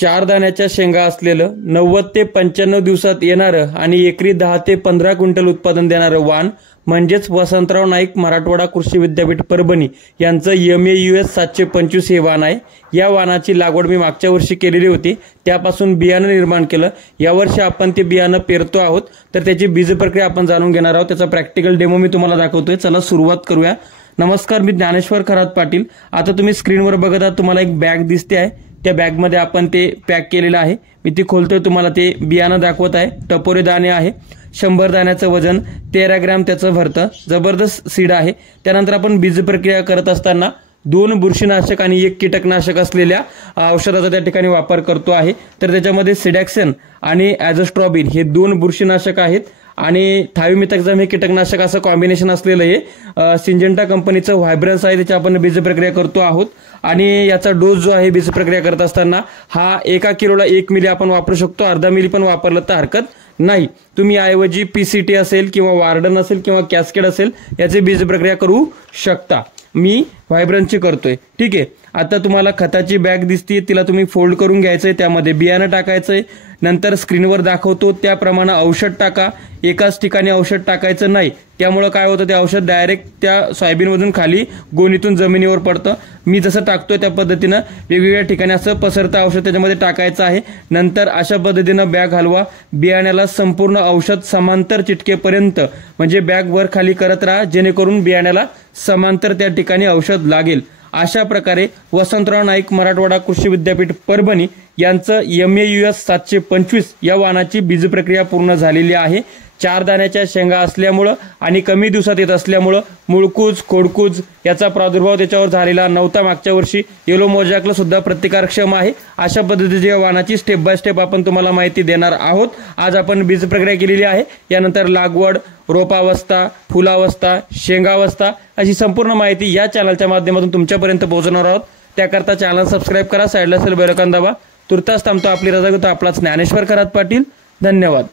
4 दाण्याच्या शेंगा असलेलं 90 ते 95 दिवसात येणारं आणि एकरी 10 ते 15 क्विंटल उत्पादन देणारं वाण म्हणजेच वसंतराव नाईक मराठवाडा कृषी विद्यापीठ परभणी यांचं MAUS 725 हे वाण आहे। या वाणाची लागवड मी मागच्या वर्षी केलेली होती, त्यापासून बियाणं निर्माण केलं। यावर्षी आपण ते बियाणं पेरतो आहोत, तर त्याची बीज प्रक्रिया आपण जाणून घेणार आहोत। त्याचा प्रॅक्टिकल डेमो मी तुम्हाला दाखवतोय। चला सुरुवात करूया। नमस्कार, मी ज्ञानेश्वर खरात पाटील। आता तुम्ही स्क्रीनवर बघत आहात, तुम्हाला एक बॅग दिसते आहे। त्या बॅग मध्ये आपण ते पॅक केलेलं आहे। मी ती खोलतोय, तुम्हाला ते बियाणं दाखवत आहे। टपोरे दाणे आहे, 100 दाण्याचं वजन, 13 ग्रॅम त्याचं भरतं, जबरदस्त सीड आहे। त्यानंतर आपण बीज प्रक्रिया करत असताना 2 बुरशीनाशक आणि 1 कीटकनाशक असलेल्या औषधाचा त्या ठिकाणी वापर करतो आहे। तर त्याच्यामध्ये सिडॅक्सन आणि ॲझोस्ट्रॉबिन हे 2 बुरशीनाशक आहेत आणि थायोमिथॅक्झम हे कीटकनाशक असं कॉम्बिनेशन असलेलं हे सिंजेंटा कंपनीचं व्हायब्रन्स आहे। त्याची आपण बीज प्रक्रिया करतो आहोत आणि याचा डोस जो आहे बीज प्रक्रिया करत असताना हा 1 किलोला 1 मिली आपण वापरू शकतो। अर्धा मिली पण वापरलं तर हरकत नाही। तुम्ही याऐवजी PCT असेल किंवा वार्डन असेल किंवा कॅस्केड असेल याची बीज प्रक्रिया करू शकता। मी व्हायब्रन्सची करतोय, ठीक आहे। आता तुम्हाला खताची बॅग दिसते, तिला तुम्ही फोल्ड करून घ्यायचंय, त्यामध्ये बियाणं टाकायचंय। नंतर स्क्रीनवर दाखवतो त्याप्रमाणे औषध टाका। एकाच ठिकाणी औषध टाकायचं नाही, त्यामुळे काय होतं, ते औषध डायरेक्ट त्या सोयाबीनमधून खाली गोणीतून जमिनीवर पडतं। मी जसं टाकतोय त्या पद्धतीनं वेगवेगळ्या ठिकाणी असं पसरतं औषध त्याच्यामध्ये टाकायचं आहे। नंतर अशा पद्धतीनं बॅग हलवा, बियाण्याला संपूर्ण औषध समांतर चिटकेपर्यंत म्हणजे बॅग वर खाली करत राहा, जेणेकरून बियाण्याला समांतर त्या ठिकाणी औषध लागेल। अशा प्रकारे वसंतराव नाईक मराठवाडा कृषी विद्यापीठ परभणी यांचं MAUS 725 या वाणाची बीज प्रक्रिया पूर्ण झालेली आहे। 4 दाण्याच्या शेंगा असल्यामुळं आणि कमी दिवसात येत असल्यामुळं मुळकूज, खोडकूज याचा प्रादुर्भाव त्याच्यावर झालेला नव्हता मागच्या वर्षी। येलो मोजॅकला सुद्धा प्रतिकारक्षम आहे। अशा पद्धतीच्या वाणाची स्टेप बाय स्टेप आपण तुम्हाला माहिती देणार आहोत। आज आपण बीज प्रक्रिया केलेली आहे, यानंतर लागवड, रोपावस्था, फुलावस्था, शेंगावस्था अशी संपूर्ण माहिती या चॅनलच्या माध्यमातून तुमच्यापर्यंत पोहोचवणार आहोत। त्याकरता चॅनल सबस्क्राइब करा, साईडला असेल बेल आयकॉन दाबा। तुर्तास थांबतो, आपली रजा घेतो। आपलाच ज्ञानेश्वर खरात पाटील। धन्यवाद।